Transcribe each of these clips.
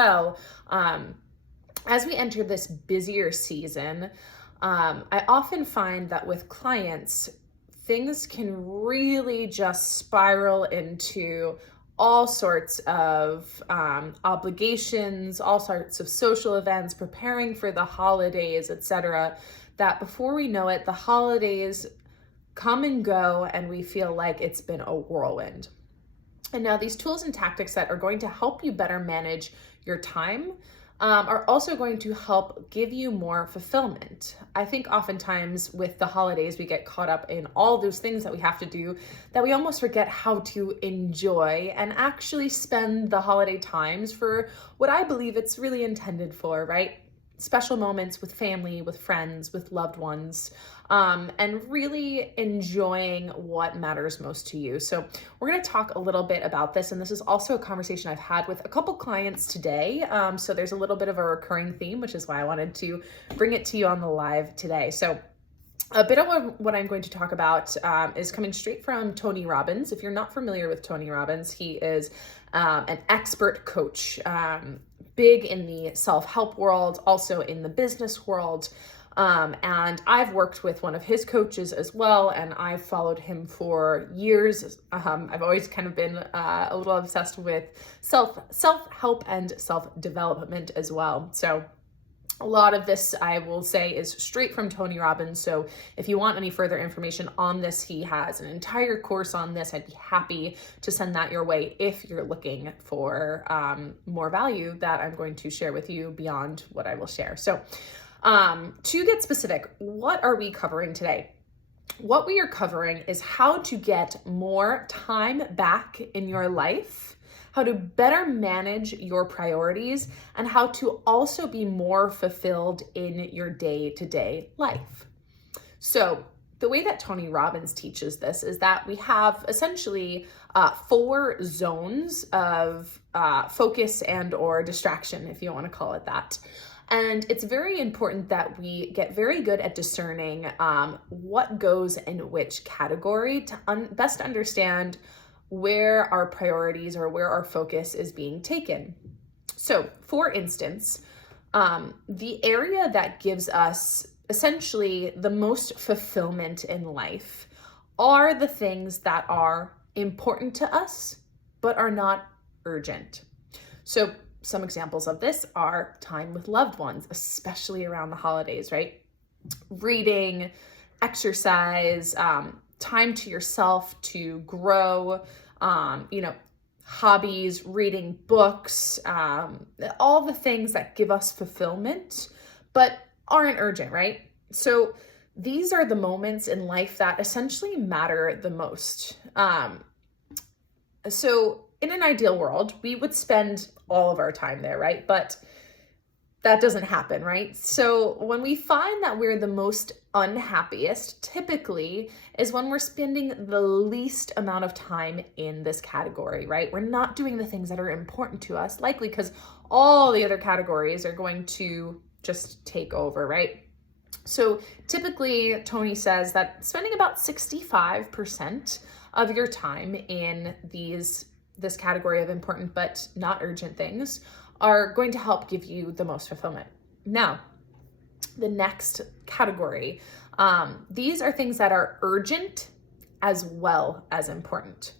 well. As we enter this busier season, I often find that with clients, things can really just spiral into all sorts of obligations, all sorts of social events, preparing for the holidays, etc. That before we know it, the holidays come and go, and we feel like it's been a whirlwind. And now these tools and tactics that are going to help you better manage your time are also going to help give you more fulfillment. I think oftentimes with the holidays, we get caught up in all those things that we have to do that we almost forget how to enjoy and actually spend the holiday times for what I believe it's really intended for, right? Special moments with family, with friends, with loved ones, and really enjoying what matters most to you. So we're going to talk a little bit about this, and this is also a conversation I've had with a couple clients today. So there's a little bit of a recurring theme, which is why I wanted to bring it to you on the live today. So a bit of what I'm going to talk about is coming straight from Tony Robbins. If you're not familiar with Tony Robbins, he is an expert coach, big in the self-help world, also in the business world. And I've worked with one of his coaches as well, and I've followed him for years. I've always kind of been a little obsessed with self-help and self-development as well. So a lot of this, I will say, is straight from Tony Robbins. So if you want any further information on this, he has an entire course on this. I'd be happy to send that your way if you're looking for more value that I'm going to share with you beyond what I will share. So to get specific, what are we covering today? What we are covering is how to get more time back in your life, how to better manage your priorities, and how to also be more fulfilled in your day-to-day life. So the way that Tony Robbins teaches this is that we have essentially 4 zones of focus and or distraction, if you want to call it that. And it's very important that we get very good at discerning what goes in which category to best understand where our priorities or where our focus is being taken. So for instance, the area that gives us essentially the most fulfillment in life are the things that are important to us, but are not urgent. So some examples of this are time with loved ones, especially around the holidays, right? Reading, exercise, time to yourself to grow, hobbies, reading books, all the things that give us fulfillment, but aren't urgent, right? So these are the moments in life that essentially matter the most. So in an ideal world, we would spend all of our time there, right? But that doesn't happen, right? So when we find that we're the most unhappiest, typically is when we're spending the least amount of time in this category, right? We're not doing the things that are important to us, likely because all the other categories are going to just take over, right? So typically, Tony says that spending about 65% of your time in this category of important but not urgent things are going to help give you the most fulfillment. Now, the next category, these are things that are urgent as well as important.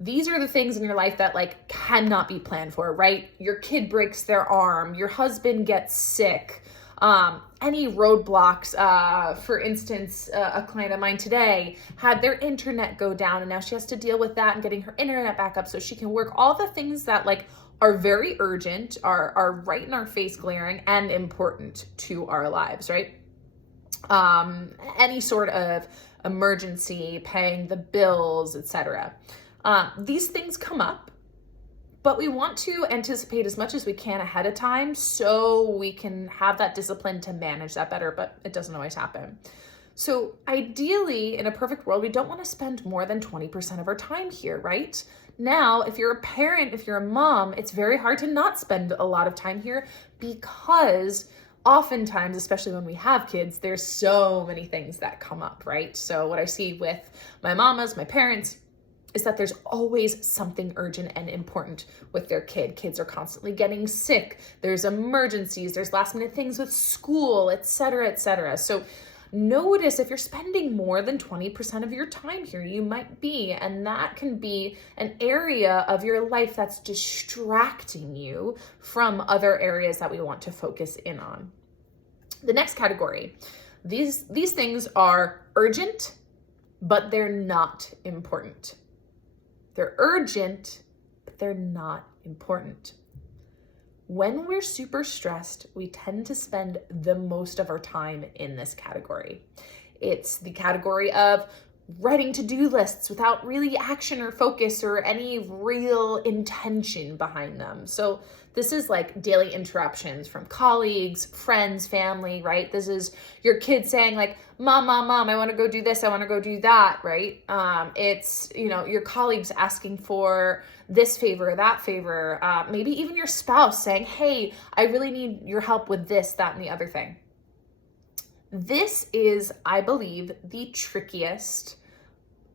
These are the things in your life that cannot be planned for, right? Your kid breaks their arm, your husband gets sick, any roadblocks. For instance, a client of mine today had their internet go down, and now she has to deal with that and getting her internet back up so she can work. All the things that are very urgent, are right in our face, glaring and important to our lives, right? Any sort of emergency, paying the bills, etc. These things come up, but we want to anticipate as much as we can ahead of time so we can have that discipline to manage that better, but it doesn't always happen. So ideally, in a perfect world, we don't want to spend more than 20% of our time here, right? Now, if you're a parent, if you're a mom, it's very hard to not spend a lot of time here because oftentimes, especially when we have kids, there's so many things that come up, right? So what I see with my mamas, my parents, is that there's always something urgent and important with their kid. Kids are constantly getting sick. There's emergencies, there's last minute things with school, et cetera, et cetera. So notice if you're spending more than 20% of your time here, you might be, and that can be an area of your life that's distracting you from other areas that we want to focus in on. The next category, these things are urgent, but they're not important. They're urgent, but they're not important. When we're super stressed, we tend to spend the most of our time in this category. It's the category of writing to-do lists without really action or focus or any real intention behind them. So this is like daily interruptions from colleagues, friends, family, right? This is your kid saying like, mom, I want to go do this, I want to go do that, right? It's, your colleagues asking for this favor or that favor, maybe even your spouse saying, hey, I really need your help with this, that, and the other thing. This is, I believe, the trickiest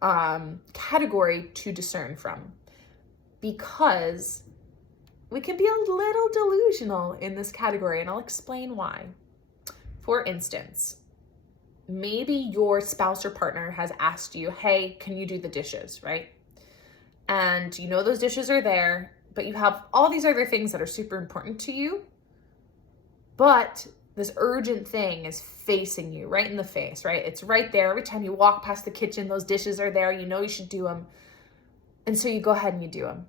category to discern from, because we can be a little delusional in this category, and I'll explain why. For instance, maybe your spouse or partner has asked you, hey, can you do the dishes, right? And you know those dishes are there, but you have all these other things that are super important to you, but this urgent thing is facing you right in the face, right? It's right there. Every time you walk past the kitchen, those dishes are there. You know you should do them. And so you go ahead and you do them.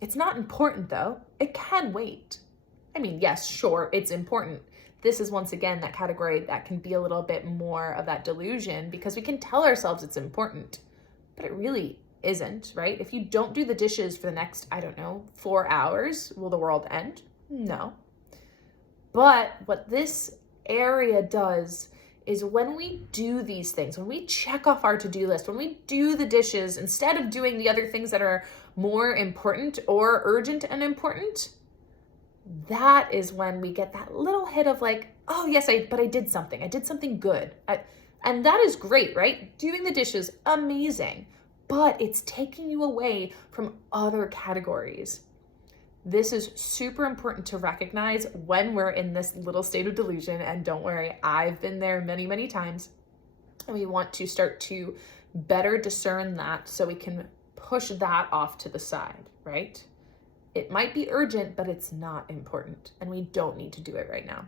It's not important though. It can wait. I mean, yes, sure, it's important. This is once again that category that can be a little bit more of that delusion, because we can tell ourselves it's important, but it really isn't, right? If you don't do the dishes for the next, 4 hours, will the world end? No. But what this area does is when we do these things, when we check off our to-do list, when we do the dishes, instead of doing the other things that are more important or urgent and important, that is when we get that little hit of like, oh yes, but I did something. I did something good. And that is great, right? Doing the dishes, amazing. But it's taking you away from other categories. This is super important to recognize when we're in this little state of delusion. And don't worry, I've been there many, many times. And we want to start to better discern that so we can push that off to the side, right? It might be urgent, but it's not important. And we don't need to do it right now.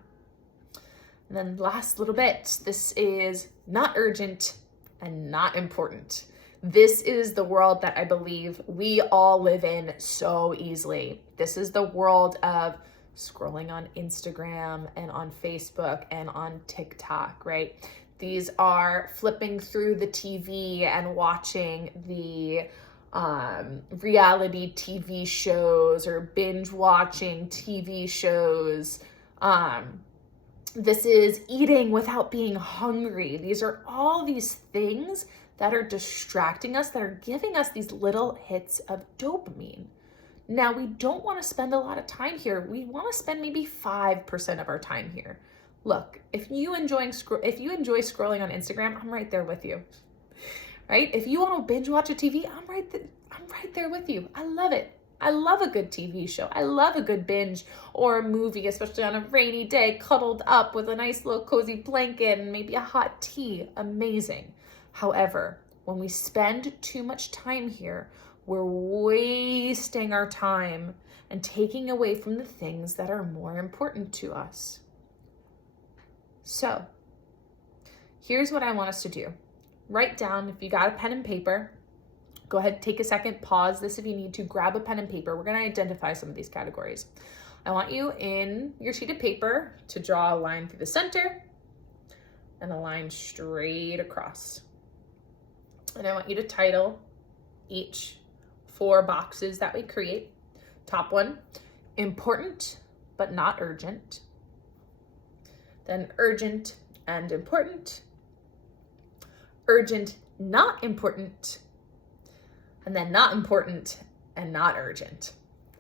And then last little bit, this is not urgent and not important. This is the world that I believe we all live in so easily. This is the world of scrolling on Instagram and on Facebook and on TikTok, right? These are flipping through the TV and watching the reality TV shows or binge watching TV shows. This is eating without being hungry. These are all these things that are distracting us, that are giving us these little hits of dopamine. Now, we don't want to spend a lot of time here. We want to spend maybe 5% of our time here. Look, if you enjoy scrolling on Instagram, I'm right there with you, right? If you want to binge watch a TV, I'm right there with you. I love it. I love a good TV show. I love a good binge or a movie, especially on a rainy day, cuddled up with a nice little cozy blanket and maybe a hot tea. Amazing. However, when we spend too much time here, we're wasting our time and taking away from the things that are more important to us. So, here's what I want us to do. Write down, if you got a pen and paper, go ahead, take a second, pause this if you need to, grab a pen and paper. We're going to identify some of these categories. I want you in your sheet of paper to draw a line through the center and a line straight across. And I want you to title each 4 boxes that we create. Top one, important but not urgent. Then urgent and important. Urgent, not important. And then not important and not urgent.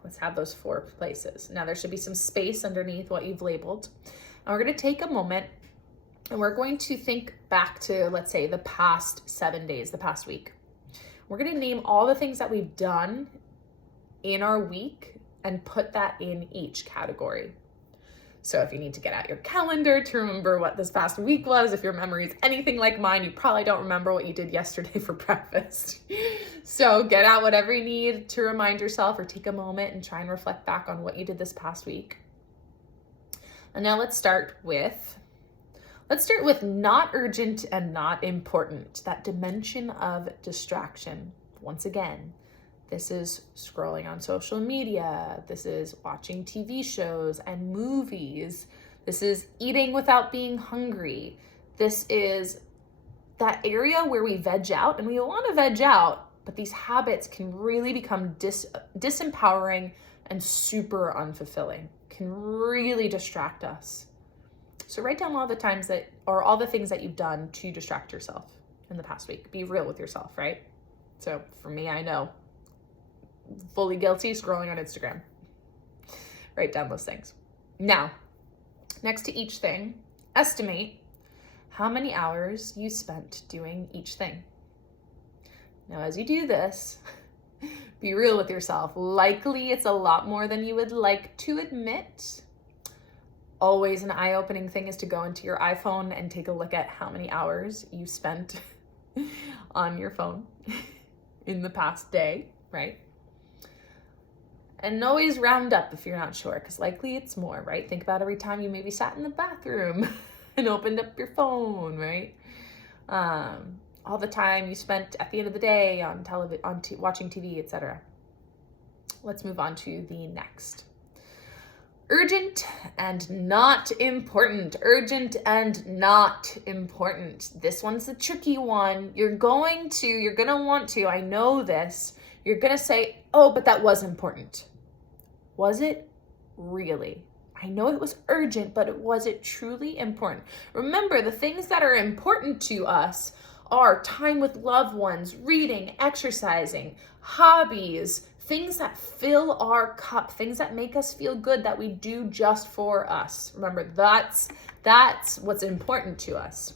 Let's have those 4 places. Now there should be some space underneath what you've labeled. And we're going to take a moment and we're going to think back to, let's say, the past 7 days, the past week. We're going to name all the things that we've done in our week and put that in each category. So if you need to get out your calendar to remember what this past week was, if your memory is anything like mine, you probably don't remember what you did yesterday for breakfast. So get out whatever you need to remind yourself, or take a moment and try and reflect back on what you did this past week. And now let's start with not urgent and not important, that dimension of distraction. Once again, this is scrolling on social media. This is watching TV shows and movies. This is eating without being hungry. This is that area where we veg out, and we want to veg out, but these habits can really become disempowering and super unfulfilling, can really distract us. So write down all the things that you've done to distract yourself in the past week. Be real with yourself, right? So for me, I know, fully guilty, scrolling on Instagram. Write down those things. Now, next to each thing, estimate how many hours you spent doing each thing. Now, as you do this, be real with yourself. Likely it's a lot more than you would like to admit. Always an eye-opening thing is to go into your iPhone and take a look at how many hours you spent on your phone in the past day, right? And always round up if you're not sure, because likely it's more, right? Think about every time you maybe sat in the bathroom and opened up your phone, right? All the time you spent at the end of the day on watching TV, etc. Let's move on to the next. Urgent and not important. Urgent and not important. This one's the tricky one. You're gonna want to, I know this, you're gonna say, oh, but that was important. Was it really? I know it was urgent, but was it truly important? Remember, the things that are important to us are time with loved ones, reading, exercising, hobbies, things that fill our cup, things that make us feel good, that we do just for us. Remember, that's what's important to us,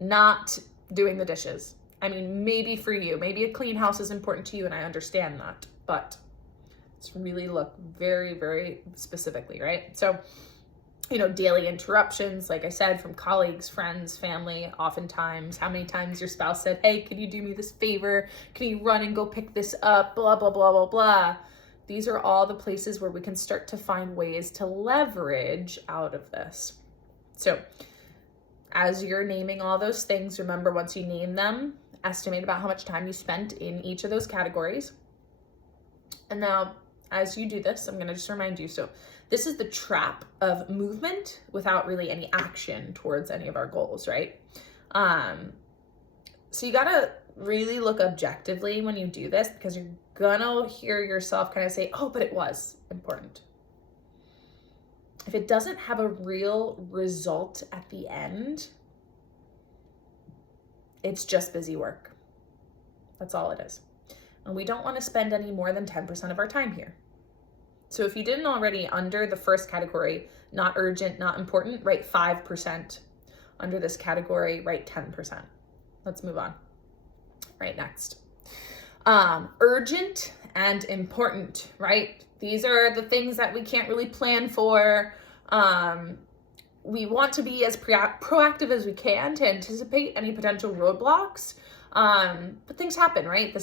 not doing the dishes. I mean, maybe for you, maybe a clean house is important to you, and I understand that, but let's really look very, very specifically, right? So, daily interruptions, like I said, from colleagues, friends, family, oftentimes, how many times your spouse said, hey, can you do me this favor? Can you run and go pick this up? Blah, blah, blah, blah, blah. These are all the places where we can start to find ways to leverage out of this. So as you're naming all those things, remember, once you name them, estimate about how much time you spent in each of those categories. And now, as you do this, I'm going to just remind you, so this is the trap of movement without really any action towards any of our goals, right? So you got to really look objectively when you do this, because you're going to hear yourself kind of say, oh, but it was important. If it doesn't have a real result at the end, it's just busy work. That's all it is. And we don't want to spend any more than 10% of our time here. So if you didn't already, under the first category, not urgent, not important, write 5%. Under this category, write 10%. Let's move on. Right, next. Urgent and important, right? These are the things that we can't really plan for. We want to be as proactive as we can to anticipate any potential roadblocks. But things happen, right?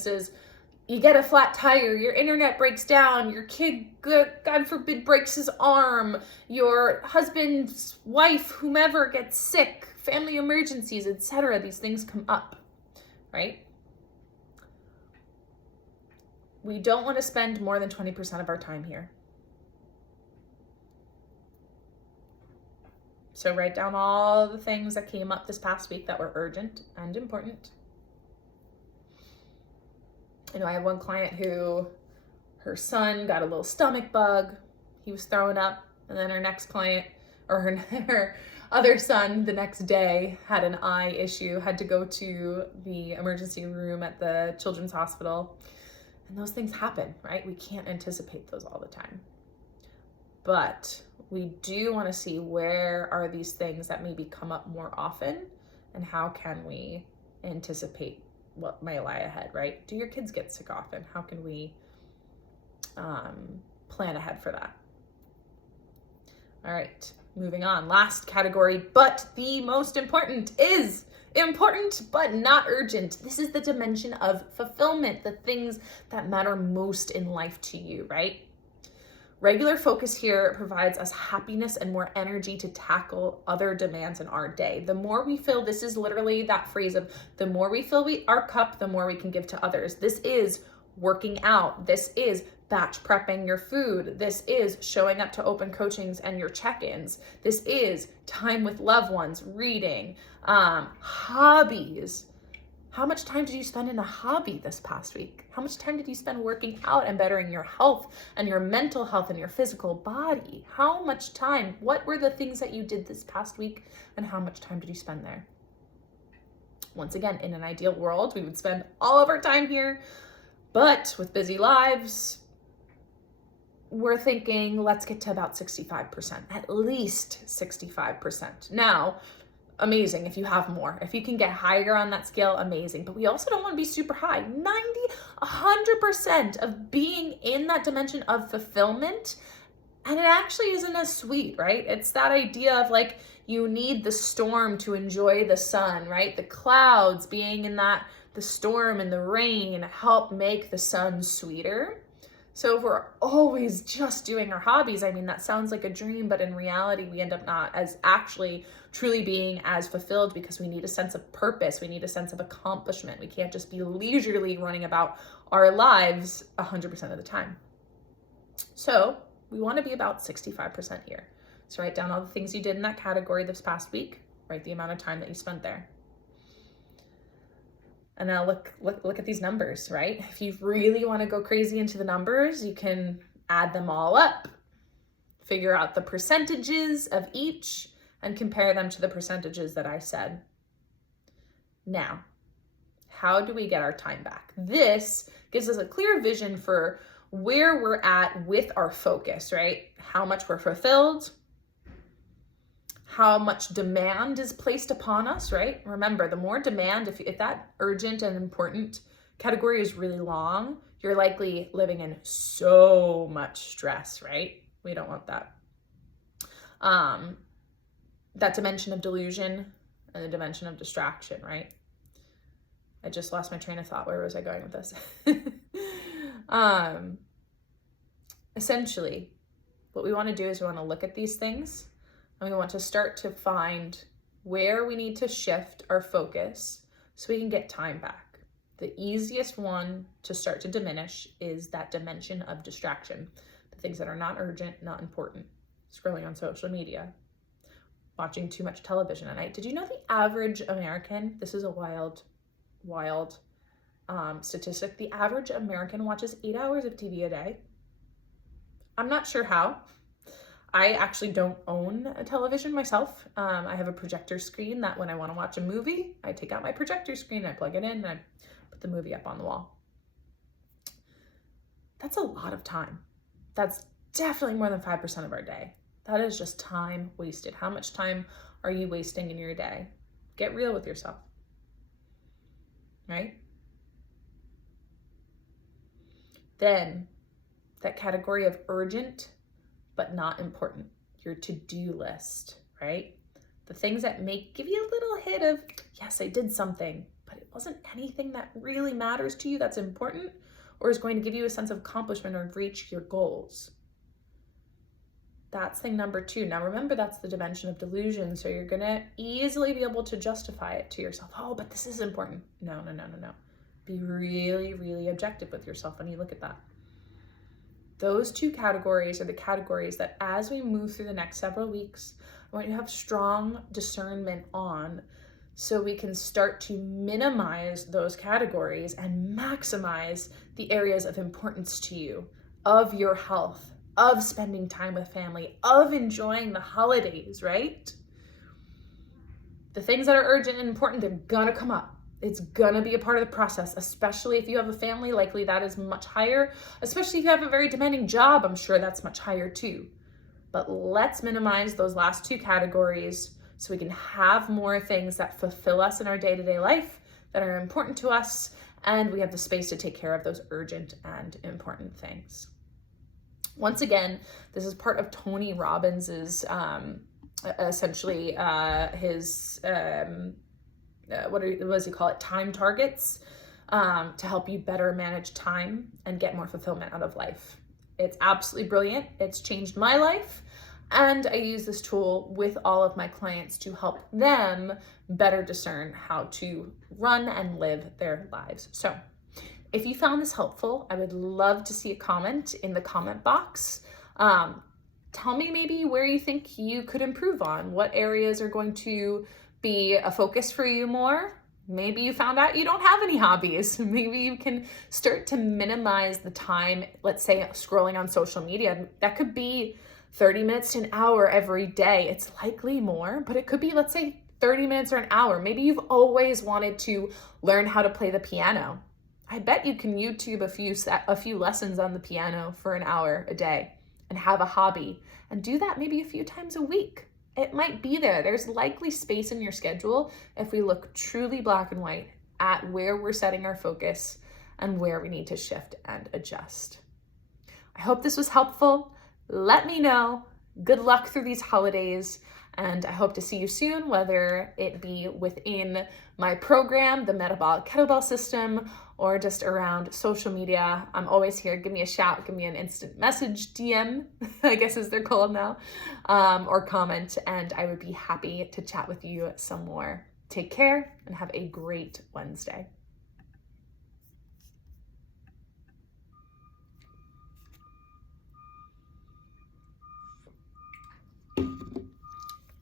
You get a flat tire, your internet breaks down, your kid, God forbid, breaks his arm, your husband's wife, whomever, gets sick, family emergencies, etc. These things come up, right? We don't want to spend more than 20% of our time here. So write down all the things that came up this past week that were urgent and important. I had one client who, her son got a little stomach bug. He was throwing up. And then her next client, or her other son, the next day had an eye issue, had to go to the emergency room at the children's hospital. And those things happen, right? We can't anticipate those all the time. But we do want to see, where are these things that maybe come up more often, and how can we anticipate what may lie ahead, right? Do your kids get sick often? How can we plan ahead for that? All right, moving on. Last category, but the most important, is important but not urgent. This is the dimension of fulfillment, the things that matter most in life to you, right? Regular focus here provides us happiness and more energy to tackle other demands in our day. The more we fill, this is literally that phrase of the more we fill our cup, the more we can give to others. This is working out. This is batch prepping your food. This is showing up to open coachings and your check-ins. This is time with loved ones, reading, hobbies. How much time did you spend in a hobby this past week? How much time did you spend working out and bettering your health and your mental health and your physical body? How much time? What were the things that you did this past week, and how much time did you spend there? Once again, in an ideal world, we would spend all of our time here, but with busy lives, we're thinking let's get to about 65%, at least 65%. Now, amazing if you have more. If you can get higher on that scale, amazing. But we also don't want to be super high. 100% of being in that dimension of fulfillment, and it actually isn't as sweet, right? It's that idea of like, you need the storm to enjoy the sun, right? The clouds being in that, the storm and the rain help make the sun sweeter. So if we're always just doing our hobbies, I mean, that sounds like a dream, but in reality, we end up not as actually truly being as fulfilled, because we need a sense of purpose. We need a sense of accomplishment. We can't just be leisurely running about our lives 100% of the time. So we want to be about 65% here. So write down all the things you did in that category this past week. Write the amount of time that you spent there. And now look at these numbers, right? If you really want to go crazy into the numbers, you can add them all up, figure out the percentages of each, and compare them to the percentages that I said. Now, how do we get our time back? This gives us a clear vision for where we're at with our focus, right? How much we're fulfilled, how much demand is placed upon us, right? Remember, the more demand, if that urgent and important category is really long, you're likely living in so much stress, right? We don't want that. That dimension of delusion and the dimension of distraction, right? I just lost my train of thought. Where was I going with this? Essentially, what we want to do is we want to look at these things, and we want to start to find where we need to shift our focus so we can get time back. The easiest one to start to diminish is that dimension of distraction. The things that are not urgent, not important. Scrolling on social media, watching too much television at night. Did you know the average American, this is a wild statistic, the average American watches 8 hours of TV a day? I'm not sure how. I actually don't own a television myself. I have a projector screen that when I want to watch a movie, I take out my projector screen, I plug it in, and I put the movie up on the wall. That's a lot of time. That's definitely more than 5% of our day. That is just time wasted. How much time are you wasting in your day? Get real with yourself, right? Then that category of urgent but not important, your to-do list, right? The things that give you a little hit of, yes, I did something, but it wasn't anything that really matters to you, that's important, or is going to give you a sense of accomplishment or reach your goals. That's thing number 2. Now remember, that's the dimension of delusion, so you're gonna easily be able to justify it to yourself. Oh, but this is important. No. Be really, really objective with yourself when you look at that. Those 2 categories are the categories that as we move through the next several weeks, I want you to have strong discernment on, so we can start to minimize those categories and maximize the areas of importance to you, of your health, of spending time with family, of enjoying the holidays, right? The things that are urgent and important, they're gonna come up. It's gonna be a part of the process, especially if you have a family, likely that is much higher. Especially if you have a very demanding job, I'm sure that's much higher too. But let's minimize those last 2 categories so we can have more things that fulfill us in our day-to-day life that are important to us, and we have the space to take care of those urgent and important things. Once again, this is part of Tony Robbins's essentially his what does he call it? Time targets, to help you better manage time and get more fulfillment out of life. It's absolutely brilliant. It's changed my life. And I use this tool with all of my clients to help them better discern how to run and live their lives. So if you found this helpful, I would love to see a comment in the comment box. Tell me maybe where you think you could improve on, what areas are going to be a focus for you more. Maybe you found out you don't have any hobbies. Maybe you can start to minimize the time, let's say scrolling on social media. That could be 30 minutes to an hour every day. It's likely more, but it could be, let's say, 30 minutes or an hour. Maybe you've always wanted to learn how to play the piano. I bet you can YouTube a few lessons on the piano for an hour a day and have a hobby and do that maybe a few times a week. It might be there. There's likely space in your schedule if we look truly black and white at where we're setting our focus and where we need to shift and adjust. I hope this was helpful. Let me know. Good luck through these holidays, and I hope to see you soon, whether it be within my program, the Metabolic Kettlebell System, or just around social media. I'm always here. Give me a shout, give me an instant message, DM, I guess is they're called now, or comment, and I would be happy to chat with you some more. Take care and have a great Wednesday.